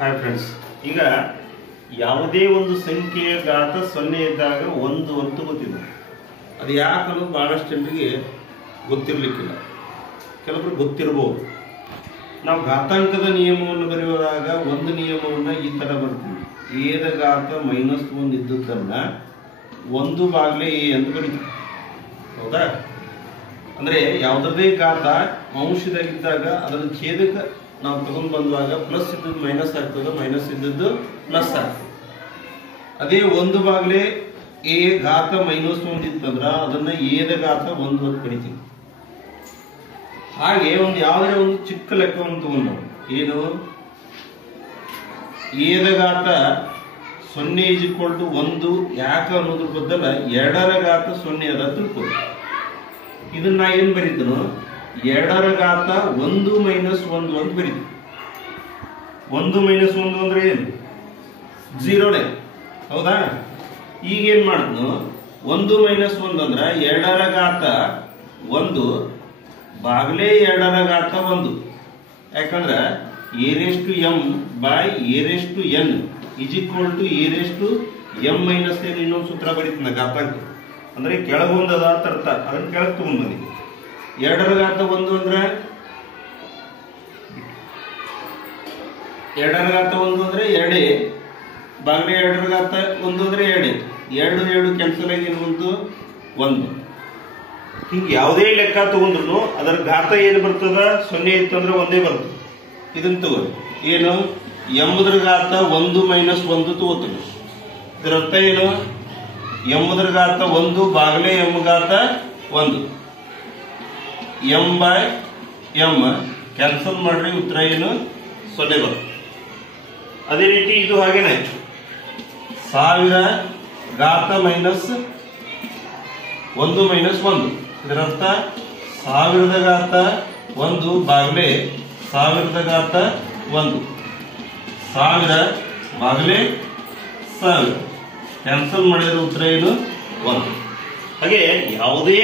Hi friends, ಈಗ ಯಾವುದೇ ಒಂದು ಸಂಖ್ಯೆಯ ಘಾತ 0 ಇದ್ದಾಗ 1 ಅಂತ ಗೊತ್ತಿದೆ. ಅದು ಯಾಕೆ ಅನ್ನೋದು ಬಹಳಷ್ಟು ಜನರಿಗೆ ಗೊತ್ತಿರಲಿಕ್ಕಿಲ್ಲ, ಕೆಲವರು ಗೊತ್ತಿರಬಹುದು. ನಾವು ಘಾತಾಂಕದ ನಿಯಮವನ್ನು ಬರೆಯುವಾಗ ಒಂದು ನಿಯಮವನ್ನು ಈ ತರ ಬರ್ತೀವಿ. ಎದ ಘಾತ -1 ಇದ್ದದ್ದನ್ನ 1/a ಅಂತ ಬರೀತೀವಿ. ಹೌದಾ? ಅಂದ್ರೆ ಯಾವುದೇ ಘಾತ ಅಂಶದಾಗಿದ್ದಾಗ ಅದರ ಛೇದಕ ನಾವು ತಗೊಂಡು ಬಂದಾಗ ಪ್ಲಸ್ ಇದ್ದದ್ದು ಮೈನಸ್ ಆಗ್ತದೆ, ಮೈನಸ್ ಇದ್ದದ್ದು ಪ್ಲಸ್ ಆಗ್ತದೆ. ಅದೇ 1/a ಘಾತ -1 ಇತ್ತಂದ್ರ ಅದನ್ನ ಎದ ಘಾತ 1 ಅಂತ ಕರಿತೀವಿ. ಹಾಗೆ ಯಾವುದೇ ಒಂದು ಚಿಕ್ಕ ಲೆಕ್ಕವನ್ನು ತಗೊಂಡು ಏನು ಎದ ಘಾತ 0 = 1 ಯಾಕೆ ಅನ್ನೋದ್ರ ಬದಲ 2ರ ಘಾತ 0 ಅದ ತಿಳ್ಕೊಳ್ಳಿ. ಇದನ್ನ ಏನ್ ಬರೀತನು 2ರ ಘಾತ 1 - 1 ಅಂತ ಬರೀತೀವಿ. 1 - 1 ಅಂದ್ರೆ ಏನು? 0ನೇ. ಹೌದಾ? ಈಗ ಏನ್ ಮಾಡಿದ್ನು 1 - 1 ಅಂದ್ರ 2ರ ಘಾತ 1 ಬಾಗ್ಲೇ 2ರ ಘಾತ 1. ಯಾಕಂದ್ರ a⁻m/a⁻n = a⁻m-n ಇನ್ನೊಂದು ಸೂತ್ರ ಬರೀತಾನ ಘಾತಾಂಕ. ಅಂದ್ರೆ ಕೆಳಗೊಂದದ ಅಂತ ಅರ್ಥ. ಅದನ್ನ ಕೆಳಗೆ ತಗೊಂಡ್ ಬಂದಿ. 2ರ ಘಾತ 1 ಅಂದ್ರೆ 2ರ ಘಾತ 1 ಅಂದ್ರೆ 2 ಬಾಗ್ಲೇ 2ರ ಘಾತ 1 ಅಂದ್ರೆ 2 2 ಕ್ಯಾನ್ಸಲ್ ಆಗಿ ಏನು ಬಂತು 1. ಹಿಂಗೆ ಯಾವುದೇ ಲೆಕ್ಕ ತಗೊಂಡ್ರು ಅದರ ಘಾತ ಏನು ಬರ್ತದ 0 ಇತ್ತಂದ್ರೆ 1 ಬರ್ತದೆ. ಇದನ್ನ ತಗೋರಿ. ಏನು ಎಂಬುದರ ಘಾತ 1 - 1 ತಗೋತೀವಿ. ಇದರ ಅರ್ಥ ಏನು? ಎಂಬುದರ ಘಾತ 1 ಬಾಗ್ಲೇ m ಘಾತ 1 m/m ಕ್ಯಾನ್ಸಲ್ ಮಾಡ್ರಿ, ಉತ್ತರ ಏನು 0 ಬರುತ್ತೆ. ಅದೇ ರೀತಿ ಇದು ಹಾಗೇನೆ 1000 ಘಾತ -1 - 1. ಇದರರ್ಥ 1000ದ ಘಾತ 1 ಬಾಗ್ಲೇ 1000ದ ಘಾತ 1 1000 ಬಾಗ್ಲೇ 1000 ಕ್ಯಾನ್ಸಲ್ ಮಾಡಿದ್ರೆ ಉತ್ತರ ಏನು 1. ಹಾಗೆ ಯಾವುದೇ